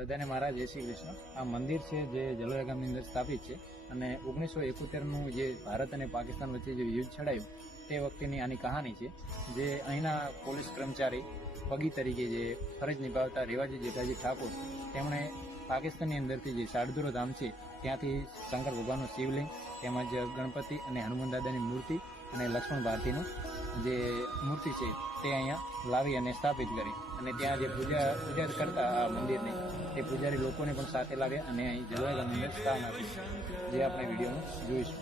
બધાને મારા જય શ્રી કૃષ્ણ। આ મંદિર છે જે જલોયા ગામની અંદર સ્થાપિત છે અને 1971નું જે ભારત અને પાકિસ્તાન વચ્ચે જે યુદ્ધ છેડાયું તે વખતેની આની કહાની છે। જે અહીંના પોલીસ કર્મચારી પગી તરીકે જે ફરજ નિભાવતા રેવાજી જેઠાજી ઠાકોર તેમણે પાકિસ્તાનની અંદરથી જે શાળદુરો ધામ છે ત્યાંથી શંકર ભગવાનનું શિવલિંગ તેમજ ગણપતિ અને હનુમાન દાદાની મૂર્તિ અને લક્ષ્મણ ભારતીનું જે મૂર્તિ છે તે અહીંયા લાવી અને સ્થાપિત કરી અને ત્યાં જે પૂજા કરતા આ મંદિરની તે પૂજારી લોકોને પણ સાથે લાવ્યા અને અહીં જલોયા ગામની અંદર સ્થાન આપ્યું, જે આપણે વિડીયોમાં જોઈશું।